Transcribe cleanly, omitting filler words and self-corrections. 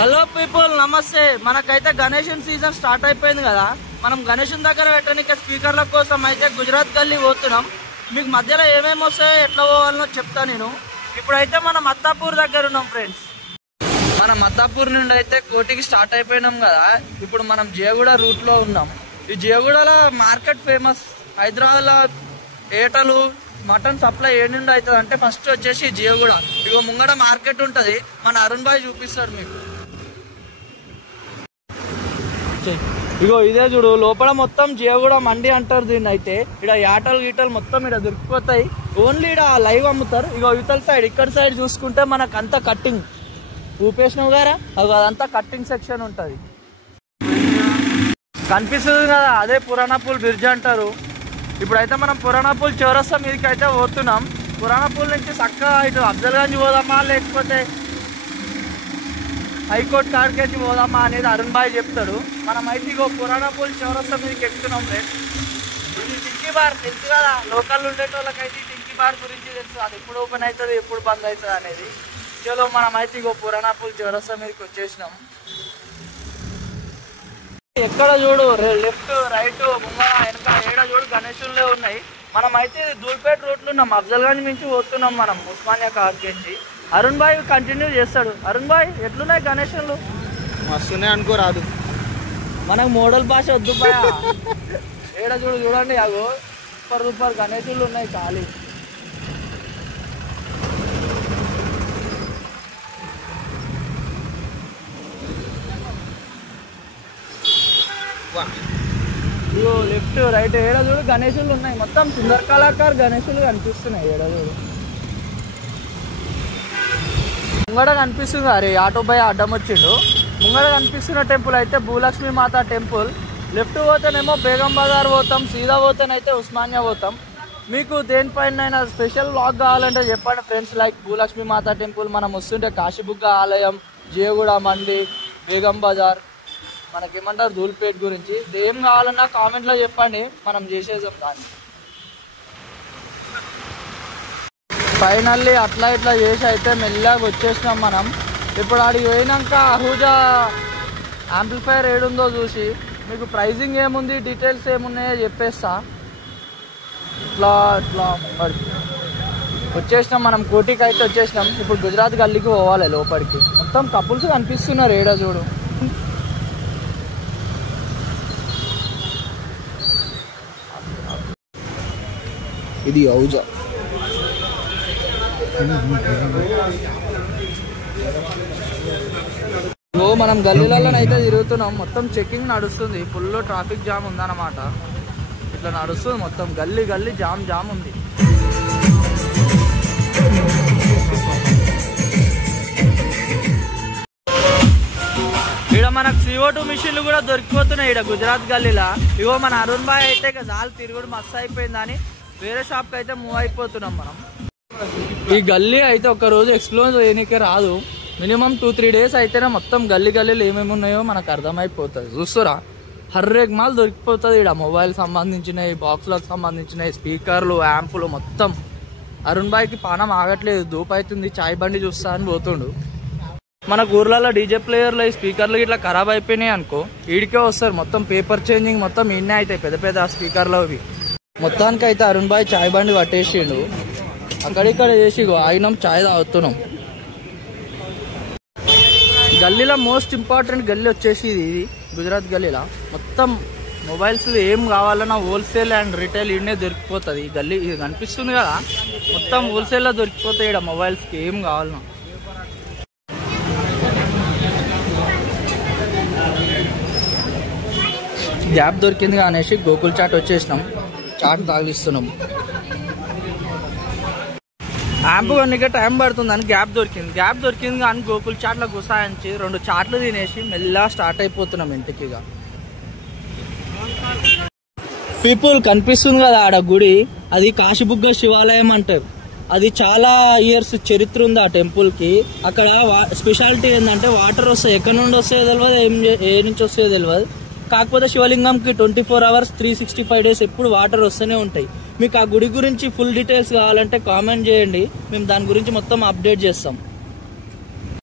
Hello people, నమస్తే. మనకైతే Ganesan season start అయిపోయింది కదా. మనం గణేషన్ దగ్గర పెట్టడానికి స్పీకర్ల కోసం అయితే గుజరాత్ గల్లీ పోతున్నాం. మీకు మధ్యలో ఏమేమి వస్తాయో ఎట్లా పోవాలనో చెప్తా నేను. ఇప్పుడైతే మనం మత్తాపూర్ దగ్గర ఉన్నాం ఫ్రెండ్స్. మనం మత్తాపూర్ నుండి అయితే కోటికి స్టార్ట్ అయిపోయినాం కదా. ఇప్పుడు మనం జయగూడ రూట్ లో ఉన్నాం. ఈ జయగూడలో మార్కెట్ ఫేమస్. హైదరాబాద్ లో ఏటలు మటన్ సప్లై ఏ నుండి అవుతుంది అంటే ఫస్ట్ వచ్చేసి జయగూడ. ఇగో ముంగడ మార్కెట్ ఉంటది, మన అరుణ్ భాయ్ చూపిస్తాడు మీకు. ఇగో ఇదే చూడు, లోపల మొత్తం జయగూడ మండి అంటారు దీన్ని. అయితే ఇక్కడ యాటలు గీటలు మొత్తం ఇక్కడ దొరికిపోతాయి. ఓన్లీ ఇక్కడ లైవ్ అమ్ముతారు. ఇగో ఇవతల సైడ్, ఇక్కడ సైడ్ చూసుకుంటే మనకు అంతా కట్టింగ్ ఊపేసినావు గారా, అదంతా కట్టింగ్ సెక్షన్ ఉంటది. కనిపిస్తుంది కదా, అదే పురాణాపూల్ బ్రిడ్జ్ అంటారు. ఇప్పుడైతే మనం పురాణాపూల్ చౌరస్తా మీదకి అయితే పోతున్నాం. పురాణాపూల్ నుంచి చక్కగా ఇటు అఫ్జల్గంజ్ పోదామా లేకపోతే హైకోర్టు కాడికి పోదామా అనేది అరుణ్ భాయ్ చెప్తాడు. మనం అయితే ఇగో పురాణాపూల్ చౌరస్తా మీదకి ఎక్కుతున్నాం ఫ్రెండ్స్. ఇది టింకీ బార్ తెలుసు కదా, లోకల్ ఉండేటోళ్ళకైతే టింకీ బార్ గురించి తెలుసు. అది ఎప్పుడు ఓపెన్ అవుతుంది ఎప్పుడు బంద్ అవుతుంది అనేది. చలో మనం అయితే ఇగో పురాణాపూల్ చౌరస్తా మీదకి వచ్చేసినాం. ఎక్కడ చూడు, లెఫ్ట్ రైట్ ముంగడ వెనక ఏడ చూడు గణేశులే ఉన్నాయి. మనం అయితే ధూల్పేట రోడ్లు ఉన్నాం. అఫ్జల్గంజ్ నుంచి పోతున్నాం మనం ఉస్మానియా కాడికి. అరుణ్ భాయ్ కంటిన్యూ చేస్తాడు. అరుణ్ భాయ్ ఎట్లున్నాయి గణేశులు? మస్తున్నాయి అనుకోరాదు, మనకు మోడల్ భాష వద్దు బాయ్. ఏడ చూడు చూడండి, అగో సూపర్ గణేశులు ఉన్నాయి ఖాళీ. ఇగో లెఫ్ట్ రైట్ ఏడ చూడు గణేశులు ఉన్నాయి. మొత్తం సుందర్ కళాకార్ గణేశులు కనిపిస్తున్నాయి. ఏడ చూడు ముంగడ కనిపిస్తుంది. అరే ఆటో బాయ్ అడ్డం వచ్చిండు. ముంగడ కనిపిస్తున్న టెంపుల్ అయితే భూలక్ష్మి మాత టెంపుల్. లెఫ్ట్ పోతేనేమో బేగం బజార్ పోతాం, సీదా పోతేనైతే ఉస్మానియా పోతాం. మీకు దేనిపైన స్పెషల్ వ్లాగ్ కావాలంటే చెప్పండి ఫ్రెండ్స్. లైక్ భూలక్ష్మి మాత టెంపుల్, మనం వస్తుంటే కాశీబుగ్గ ఆలయం, జయగూడ మండి, బేగం బజార్, మనకేమంటారు ధూల్పేట గురించి ఏం కావాలన్నా కామెంట్లో చెప్పండి, మనం చేసేసాం దాన్ని. ఫైనల్లీ అట్లా ఇట్లా చేసి అయితే మెల్లగా వచ్చేసినాం మనం. ఇప్పుడు ఆడికి పోయినాక అహూజా యాంప్లిఫైర్ ఏడుందో చూసి మీకు ప్రైజింగ్ ఏముంది డీటెయిల్స్ ఏమున్నాయో చెప్పేస్తా. ఇట్లా ఇట్లా వచ్చేసినాం మనం, కోటికి అయితే వచ్చేసినాం. ఇప్పుడు గుజరాత్ గల్లీకి పోవాలి లోపలికి. మొత్తం కపుల్స్ కనిపిస్తున్నారు ఏడా చూడు. ఇది ఔజా. మనం గల్లీలలో అయితే తిరుగుతున్నాం. మొత్తం చెకింగ్ నడుస్తుంది, ఫుల్ ట్రాఫిక్ జామ్ ఉందన్నమాట. ఇట్లా నడుస్తుంది మొత్తం గల్లీ గల్లీ జామ్ ఉంది. ఇక్కడ మనకు CO2 మిషన్లు కూడా దొరికిపోతున్నాయి ఇక్కడ గుజరాత్ గల్లీలా. ఇగో మన అరుణ్ భాయ్ అయితే జాలు తిరుగుడు మస్తు అయిపోయిందని వేరే షాప్కి అయితే మూవ్ అయిపోతున్నాం మనం. ఈ గల్లీ అయితే ఒక రోజు ఎక్స్ప్లోర్ చేయనీకే రాదు. మినిమం 2-3 డేస్ అయితేనే మొత్తం గల్లీలు ఏమేమి ఉన్నాయో మనకు అర్థమైపోతుంది. చూస్తురా, హర్రేక్ మాల్ దొరికిపోతుంది ఇక్కడ. మొబైల్ సంబంధించినవి, బాక్స్లకు సంబంధించినవి, స్పీకర్లు, యాంపులు మొత్తం. అరుణ్ భాయ్కి పానం ఆగట్లేదు, దూపు అవుతుంది. చాయ్ బండి చూస్తా అని పోతుండు. మన ఊర్లలో డీజే ప్లేయర్లు ఈ స్పీకర్లు ఇట్లా ఖరాబ్ అయిపోయినాయి అనుకో, ఈడికే వస్తారు. మొత్తం పేపర్ చేంజింగ్ మొత్తం ఇన్నే అవుతాయి పెద్ద పెద్ద స్పీకర్లు అవి. మొత్తానికి అయితే అరుణ్ భాయ్ చాయ్ బండి పట్టేసిండు. అక్కడిక్కడ చేసి ఆగినాం, చాయ్ తాగుతున్నాం. గల్లీలో మోస్ట్ ఇంపార్టెంట్ గల్లీ వచ్చేసి ఇది గుజరాత్ గల్లీలో. మొత్తం మొబైల్స్ ఏం కావాలన్నా హోల్సేల్ అండ్ రిటైల్ ఇన్నే దొరికిపోతుంది. ఈ గల్లీ ఇది కనిపిస్తుంది కదా, మొత్తం హోల్సేల్లో దొరికిపోతాయి ఇక్కడ మొబైల్స్కి ఏం కావాలన్నా. గ్యాప్ దొరికింది అనేసి గోకుల్ చాట్ వచ్చేసినాం, చాట్ తాగిస్తున్నాం. యాంప్ కొన్నికే టైం పడుతుందని గ్యాప్ దొరికింది కానీ గోకుల్ చాట్లో గుసాయించి 2 చాట్లు తినేసి మెల్లగా స్టార్ట్ అయిపోతున్నాం ఇంటికి. పీపుల్ కనిపిస్తుంది కదా ఆడ గుడి, అది కాశీబుగ్గ శివాలయం అంటారు. అది చాలా ఇయర్స్ చరిత్ర ఉంది ఆ టెంపుల్ కి. అక్కడ స్పెషాలిటీ ఏంటంటే వాటర్ వస్తాయి, ఎక్కడి నుండి వస్తాయో తెలియదు, ఏ నుంచి వస్తాయో తెలియదు. కాకపోతే శివలింగంకి 24 hours 365 days ఎప్పుడు వాటర్ వస్తూనే ఉంటాయి. మీకు ఆ గుడి గురించి ఫుల్ డీటెయిల్స్ కావాలంటే కామెంట్ చేయండి, మేము దాని గురించి మొత్తం అప్డేట్ చేస్తాం.